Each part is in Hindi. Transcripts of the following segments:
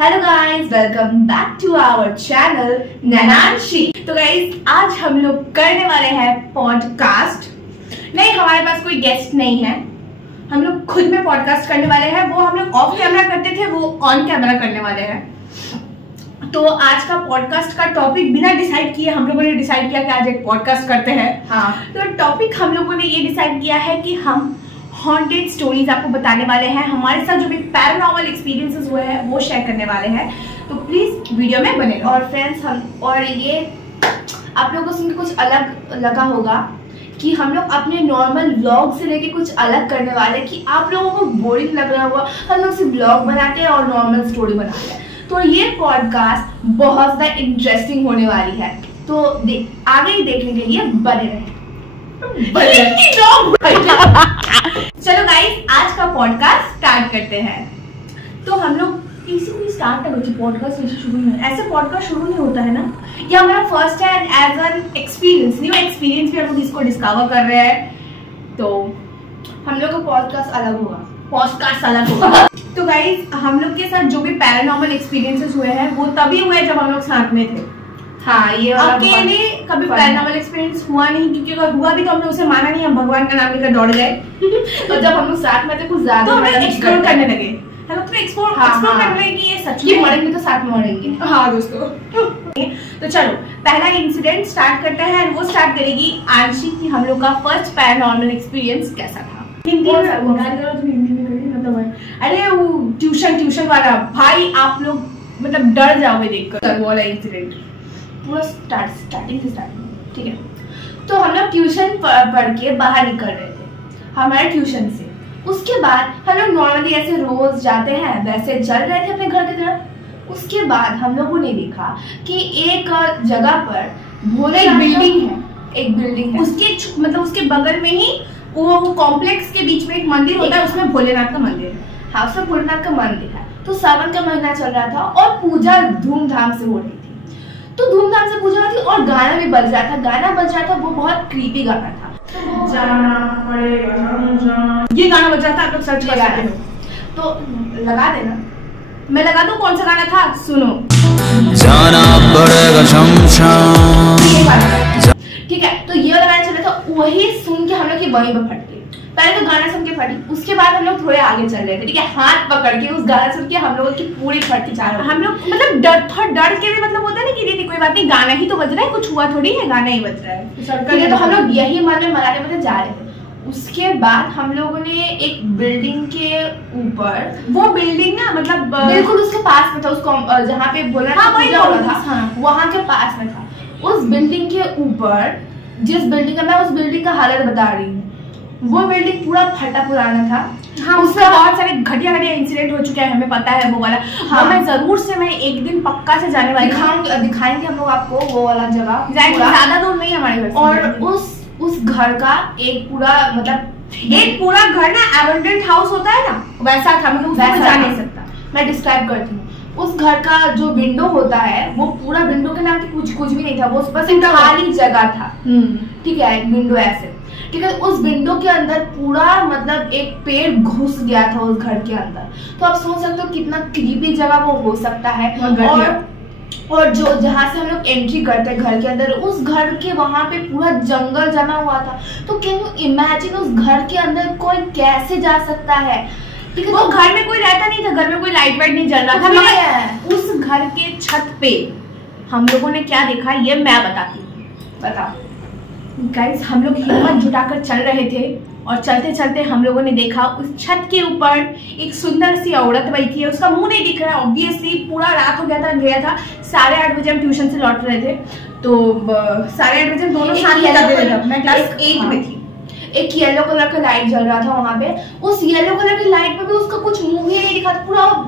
Hello guys, welcome back to our channel Nainanshi. तो गाइस आज हम लोग करने वाले हैं पॉडकास्ट। नहीं, हमारे पास कोई गेस्ट नहीं है, हम लोग खुद में पॉडकास्ट करने वाले हैं। वो हम लोग ऑफ कैमरा करते थे, वो ऑन कैमरा करने वाले हैं। तो आज का पॉडकास्ट का टॉपिक बिना डिसाइड किए हम लोगों ने डिसाइड किया कि आज एक पॉडकास्ट करते हैं। हाँ, तो टॉपिक हम लोगों ने ये डिसाइड किया है कि हम हॉन्टेड स्टोरीज आपको बताने वाले हैं। हमारे साथ जो भी पैरानॉर्मल एक्सपीरियंसेस हुए हैं वो शेयर करने वाले हैं, तो प्लीज वीडियो में बने रहो। और फ्रेंड्स, और ये आप लोगों को सुनकर कुछ अलग लगा होगा कि हम लोग अपने नॉर्मल व्लॉग से लेके कुछ अलग करने वाले हैं कि आप लोगों को बोरिंग लग रहा होगा। हम लोग सिर्फ व्लॉग बनाते हैं और नॉर्मल स्टोरी बनाते हैं, तो ये पॉडकास्ट बहुत ज़्यादा इंटरेस्टिंग होने वाली है। तो आगे ही देखने के लिए बने रहे। चलो गाइस, आज का पॉडकास्ट स्टार्ट करते हैं। तो हम लोग इसी स्टार्ट है, पॉडकास्ट ऐसे शुरू नहीं, ऐसे पॉडकास्ट शुरू नहीं होता है ना। ये हमारा फर्स्ट है as an experience, new experience भी हम लोग इसको डिस्कवर कर रहे हैं। तो हम लोग का पॉडकास्ट अलग होगा। तो गाइस, हम लोग के साथ जो भी पैरानॉर्मल एक्सपीरियंसेस हुए हैं वो तभी हुए जब हम लोग साथ में थे। हाँ, ये अकेले कभी पैरानॉर्मल एक्सपीरियंस हुआ नहीं, क्योंकि अगर हुआ भी तो हमने उसे माना नहीं, हम भगवान का नाम लेकर दौड़ गए। तो जब हम लोग साथ में थे कुछ ज्यादा तो हम एक्सप्लोर करने लगे। हम लोग तो एक्सप्लोर करने लगे कि ये सच में मरेंगे तो साथ में मरेंगे। हाँ दोस्तों। तो चलो पहला इंसिडेंट स्टार्ट करते हैं। वो स्टार्ट करेगी आंशी कि हम लोग का फर्स्ट पैरानॉर्मल एक्सपीरियंस कैसा था। हिंदी में अरे वो ट्यूशन वाला भाई, आप लोग मतलब डर जाओगे देखकर वो वाला इंसिडेंट पूरा स्टार्टिंग से स्टार्ट। ठीक है, तो हम लोग ट्यूशन पढ़ के बाहर निकल रहे थे हमारे ट्यूशन से। उसके बाद हम लोग नॉर्मली ऐसे रोज जाते हैं वैसे चल रहे थे अपने घर की तरफ। उसके बाद हम लोगों ने देखा कि एक जगह पर भोले एक बिल्डिंग है, उसके मतलब उसके बगल में ही वो कॉम्प्लेक्स के बीच में एक मंदिर होता है, उसमें भोलेनाथ का मंदिर है। हाँ, उसमें भोलेनाथ का मंदिर है। तो सावन का महीना चल रहा था और पूजा धूमधाम से हो रही थी। तो धूमधाम से पूजा होती और गाना भी बज रहा था। वो बहुत क्रीपी गाना था। ये गाना बज रहा था, आप लोग सर्च लगा रहे हो तो लगा देना। मैं लगा दूं कौन सा गाना था, सुनो। जाना पड़ेगा शमशान। ठीक है, तो ये गाना चल रहा था, वही सुन के हम लोग की वहीं पर फट गई। पहले तो गाना सुन के फटी, उसके बाद हम लोग थोड़े आगे चल रहे थे। ठीक है, हाथ पकड़ के उस गाना सुन के हम लोगों की पूरी फटती जा रही है। हम लोग मतलब डर के भी मतलब होता है ना कि दीदी कोई बात नहीं, गाना ही तो बज रहा है, कुछ हुआ थोड़ी है, गाना ही बज रहा है। ठीक है, तो हम लोग यही मन में मनाने जा रहे थे। उसके बाद हम लोगों ने एक बिल्डिंग के ऊपर, वो बिल्डिंग ना मतलब बिल्कुल उसके पास में था, उसको जहाँ पे बोला था वहाँ के पास में था। उस बिल्डिंग के ऊपर, जिस बिल्डिंग का मैं उस बिल्डिंग का हालत बता रही हूँ, वो बिल्डिंग पूरा फटा पुराना था। हाँ, उसमें बहुत सारे घटिया इंसिडेंट हो चुके हैं, हमें पता है वो वाला। हाँ, मैं जरूर से मैं एक दिन पक्का से जाने वाली दिखाएंगे हम लोग आपको वो वाला जगह, ज्यादा दूर नहीं हमारे घर से। और उस घर का एक पूरा मतलब एक पूरा घर ना एबंडेंट हाउस होता है ना, वैसा था। मतलब वैसा जा नहीं सकता, मैं डिस्क्राइब करती हूँ। उस घर का जो विंडो होता है वो पूरा विंडो के नाम की कुछ भी नहीं था, वो बस एक खाली जगह था। ठीक है, एक विंडो ऐसे। ठीक है, उस विंडो के अंदर पूरा मतलब एक पेड़ घुस गया था उस घर के अंदर। तो आप सोच सकते हो कितना क्रीपी जगह वो हो सकता है। और जो जहाँ से हम लोग एंट्री करते हैं घर के अंदर, उस घर के वहां पे पूरा जंगल जमा हुआ था। तो कैन यू इमेजिन उस घर के अंदर कोई कैसे जा सकता है। ठीक है, वो घर में कोई रहता नहीं था, घर में कोई लाइट वाइट नहीं जल रहा था, मगर उस घर के छत पे हम लोगों ने क्या देखा ये मैं बताती हूँ। बताओ गाइस, हम लोग हिम्मत जुटाकर चल रहे थे और चलते चलते हम लोगों ने देखा उस छत के ऊपर एक सुंदर सी औरत बैठी है। उसका मुंह नहीं दिख रहा है ऑब्वियसली, पूरा रात हो गया था। 8:30 बजे हम ट्यूशन से लौट रहे थे, तो 8:30 बजे दोनों साथ में जाते थे। मैं क्लास 8 में थी। एक येलो कलर का लाइट जल रहा था वहां पे। उस येलो कलर की लाइट में भी उसका कुछ मुंह ही नहीं दिखा था,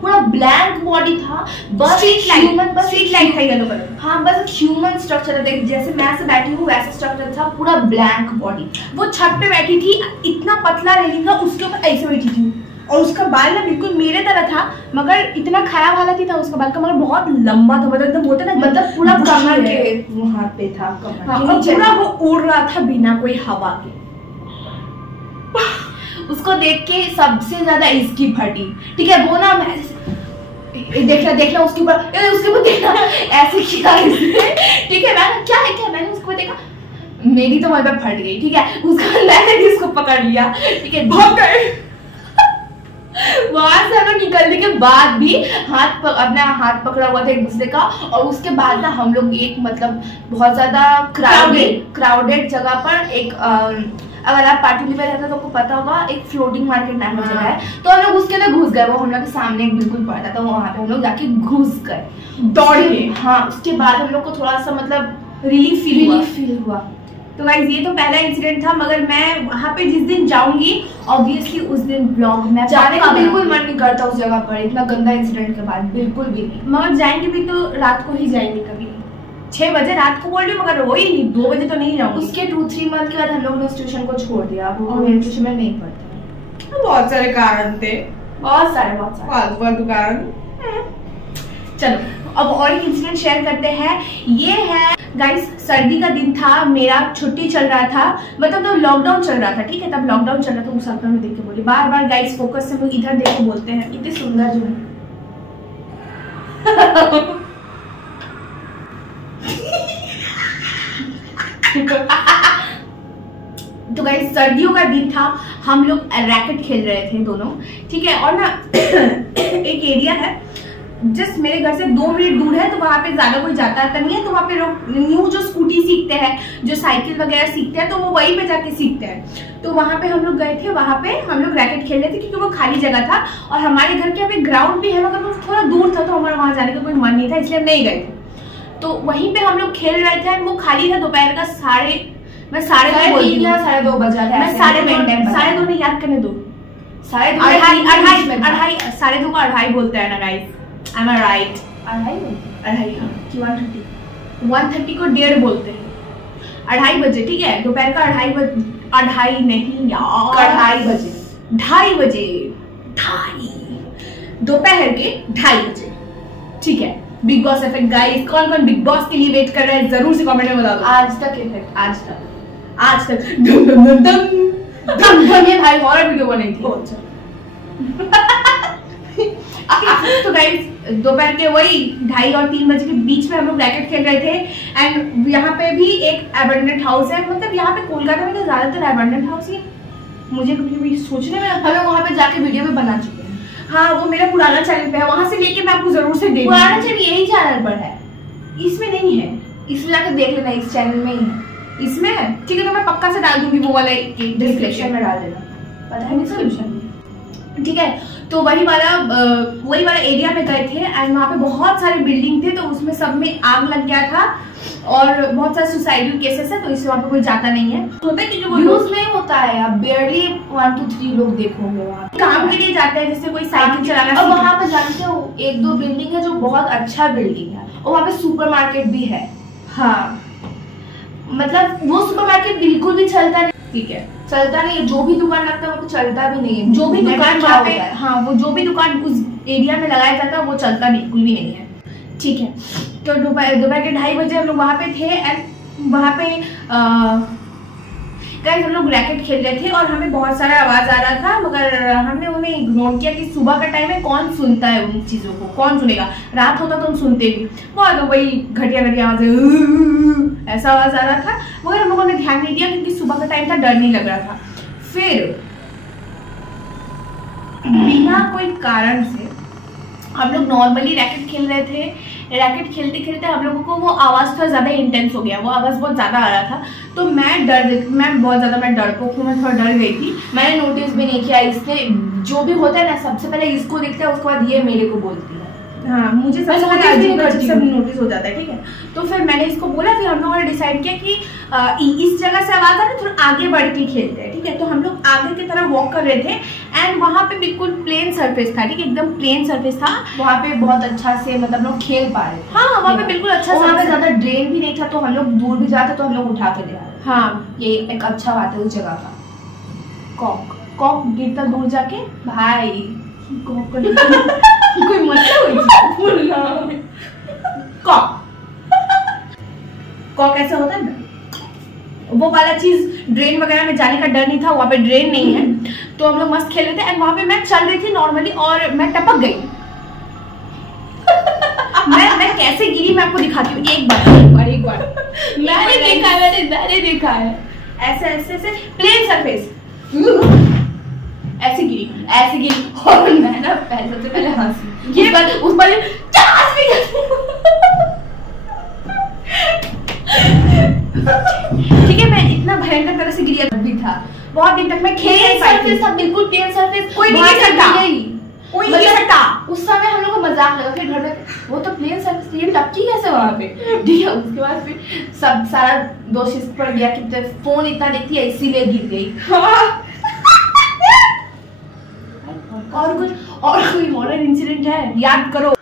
पूरा ब्लैंक बॉडी था, बस स्ट्रीट लाइट था येलो कलर। हाँ, बस ह्यूमन स्ट्रक्चर था, जैसे मैं से बैठी हूँ वैसा स्ट्रक्चर था, पूरा ब्लैंक बॉडी। वो छत पे बैठी थी, इतना पतला रेलिंग था, उसके ऊपर ऐसे बैठी थी। और उसका बाल ना बिल्कुल मेरे तरह था, मगर इतना खराब हालत था उसका बाल का, मगर बहुत लंबा था, मतलब एकदम बोलते ना, मतलब पूरा कमर के वहां पे था, कमर पूरा वो उड़ रहा था बिना कोई हवा के। उसको देख के सबसे ज्यादा इसकी फटी। ठीक है, वो ना देखना उसके ऊपर देखना ऐसे किया इसने, ठीक है। मैं क्या है, मैंने उसको देखा, मेरी तो वहां पे फट गई, ठीक है। मैंने इसको पकड़ लिया, ठीक है, भाग गए। वहां से हम लोग निकलने के बाद भी अपना हाथ पकड़ा हुआ था एक दूसरे का। और उसके बाद ना हम लोग एक मतलब बहुत ज्यादा क्राउडेड जगह पर एक अगर आप पाटुली में रहते हो तो आपको पता होगा, एक फ्लोटिंग मार्केट नाम की जगह है, तो हम लोग उसके अंदर घुस गए। वो हम लोग के सामने बिल्कुल पड़ता था, वहां पे हम लोग जाके घुस गए दौड़ के। हाँ, उसके बाद हम लोग को थोड़ा सा मतलब रिलीफ फील हुआ। तो गाइस ये तो पहला इंसिडेंट था, मगर मैं वहां पे जिस दिन जाऊंगी ऑब्वियसली उस दिन ब्लॉग में जाने का बिल्कुल मन नहीं करता उस जगह पर, इतना गंदा इंसिडेंट के बाद बिल्कुल भी नहीं। मगर जाएंगे भी तो रात को ही जाएंगे, कभी 6 बजे रात को बोल रही हूँ, मगर वही 2 बजे तो नहीं जाऊंगी। उसके 2-3 मंथ के बाद हम लोगों ने उस ट्यूशन को छोड़ दिया, वो ट्यूशन में नहीं पढ़ते। बहुत सारे कारण थे, बहुत सारे कारण। चलो अब और एक इंसिडेंट शेयर करते हैं। ये है गाइस, सर्दी का दिन था, मेरा छुट्टी चल रहा था, मतलब तो लॉकडाउन चल रहा था, ठीक है। तब लॉकडाउन चल रहा था, उस सर्कल में देख के बोली बार बार गाइस फोकस से लोग इधर देख के बोलते हैं, इतने सुंदर जो है। तो गाइस सर्दियों का दिन था, हम लोग रैकेट खेल रहे थे दोनों, ठीक है। और ना एक एरिया है जस्ट मेरे घर से 2 मिनट दूर है, तो वहां पे ज्यादा कोई जाता आता नहीं है। तो वहां पे लोग न्यू जो स्कूटी सीखते हैं, जो साइकिल वगैरह सीखते हैं, तो वो वहीं पे जाके सीखते हैं। तो वहां पे हम लोग गए थे, वहां पे हम लोग रैकेट खेल रहे थे क्योंकि वो खाली जगह था और हमारे घर के यहाँ पे ग्राउंड भी है, मगर वो थोड़ा दूर था, तो हमारा वहां जाने का कोई मन नहीं था, इसलिए हम नहीं गए थे। तो वहीं पे हम लोग खेल रहे थे, वो खाली था। दोपहर का 2:30 बजा था, मैं 2:30 नहीं, याद करने दो, 2:30 बोलते हैं ना गाइस, Am I right? 2:30 हाँ, कि 1:30 को 1:30 बोलते हैं, 2:30 बजे, ठीक है। दोपहर का 2:30 नहीं यार, 2:30 बजे, दोपहर के 2:30 बजे, ठीक है। बिग बॉस इफेक्ट गाइस, कौन कौन बिग बॉस के लिए वेट कर रहा है जरूर से कमेंट में बता दो। आज तक इफेक्ट, आज तक ये भाई हॉरर वीडियो बनाई थी। तो गाइस दोपहर के वही 2:30 और 3 बजे के बीच में हम लोग रैकेट खेल रहे थे। एंड यहाँ पे भी एक एबंडेंट हाउस है, मतलब यहाँ पे कोलकाता में तो ज्यादातर एबंडेंट हाउस ही, मुझे कभी सोचने में, हम लोग वहाँ पे जाके वीडियो भी बना चुके हैं। हाँ, वो मेरा पुराना चैनल पे है, वहां से लेके मैं आपको जरूर से दे, पुराना चैनल यही चैनल पर है, इसमें नहीं है, इसमें जाकर देख लेना, इस चैनल में ही है, इसमें है, ठीक है। तो मैं पक्का से डाल दूंगी, वो वाला डिस्क्रिप्शन में डाल देना, पता है डिस्क्रिप्शन, ठीक है। तो वही वाला एरिया में गए थे एंड वहाँ पे बहुत सारे बिल्डिंग थे, तो उसमें सब में आग लग गया था और बहुत सारे सुसाइडल केसेस है, तो इसलिए वहाँ पे कोई जाता नहीं है। होता है क्योंकि वो न्यूज में होता है, आप बेयरली 1 to 3 लोग देखोगे वहाँ काम के लिए जाते हैं, जैसे कोई साइकिल चलाना। और वहाँ पे जानते हो 1-2 बिल्डिंग है जो बहुत अच्छा बिल्डिंग है, और वहाँ पे सुपरमार्केट भी है। हाँ, मतलब वो सुपरमार्केट बिल्कुल भी चलता नहीं, ठीक है, चलता नहीं है, जो भी दुकान लगता है वो तो चलता भी नहीं है, जो भी दुकान वहाँ पे, हाँ, वो जो भी दुकान उस एरिया में लगाया जाता है वो चलता बिल्कुल भी नहीं है, ठीक है। तो दोपहर के 2:30 बजे हम लोग वहाँ पे थे एंड वहाँ पे गाइस हम लोग रैकेट खेल रहे थे और हमें बहुत सारा आवाज आ रहा था, मगर हमने उन्हें इग्नोर किया कि सुबह का टाइम है, कौन सुनता है उन चीजों को, कौन सुनेगा, रात होता तो हम सुनते भी, बहुत वही घटिया आवाज, ऐसा आवाज आ रहा था, मगर हम लोगों ने ध्यान नहीं दिया क्योंकि सुबह का टाइम था, डर नहीं लग रहा था। फिर बिना कोई कारण से हम लोग नॉर्मली रैकेट खेल रहे थे, रैकेट खेलते खेलते हम लोगों को वो आवाज़ थोड़ा ज़्यादा इंटेंस हो गया, वो आवाज़ बहुत ज़्यादा आ रहा था, तो मैं बहुत ज़्यादा मैं डरपोक हूँ, मैं थोड़ा डर गई थी। मैंने नोटिस भी नहीं किया, इसने जो भी होता है ना, सबसे पहले इसको देखता है, उसके बाद ये मेरे को बोलती है। हाँ, मुझे सब नोटिस हो जाता है, ठीक है। तो फिर मैंने इसको बोला, फिर हम लोगों ने डिसाइड किया कि इस जगह से आवाज़ आ रहा है, थोड़ा आगे बढ़ के खेलते हैं, ठीक है। तो हम लोग आगे की तरफ वॉक कर रहे थे एंड वहाँ पे बिल्कुल प्लेन सरफेस था, ठीक है, एकदम प्लेन सरफेस था, वहाँ पे बहुत अच्छा से मतलब लोग खेल पा रहे थे। हाँ, वहाँ पे बिल्कुल अच्छा, वहाँ पे ज्यादा ड्रेन भी नहीं था, तो हम लोग दूर भी जाते तो हम लोग उठा के ले आए। हाँ, ये एक अच्छा बात है उस जगह का। कॉक गिरता दूर जाके, भाई कोई मतलब कॉक ऐसा होता है ना, वो वाला चीज, ड्रेन वगैरह में जाने का डर नहीं था, वहाँ पे ड्रेन नहीं है, तो हम लोग मस्त खेल रहे थे एंड वहाँ पे मैं चल रही थी नॉर्मली और मैं टपक गई देखिए मैं आपको दिखाती हूँ एक बार मैंने देखा है ऐसे ऐसे ऐसे प्लेन सरफेस ऐसे गिरी और मैं ना सबसे पहले हंसी ये उस पर ठीक है। मैं इतना भयंकर तरह से गिरी भी था, बहुत दिन तक मैं खेल नहीं पाई थी। बिल्कुल प्लेन सरफेस, कोई नहीं गिर सकता। उस समय हम लोग को मजाक लगा, फिर घर में वो तो प्लेन सरफेस, ये टपकी कैसे वहां पे, ठीक है। उसके बाद फिर सब सारा दोष इस पर गया कि फोन इतना देखती है इसीलिए गिर गई। और कोई मॉडर्न इंसिडेंट है याद करो।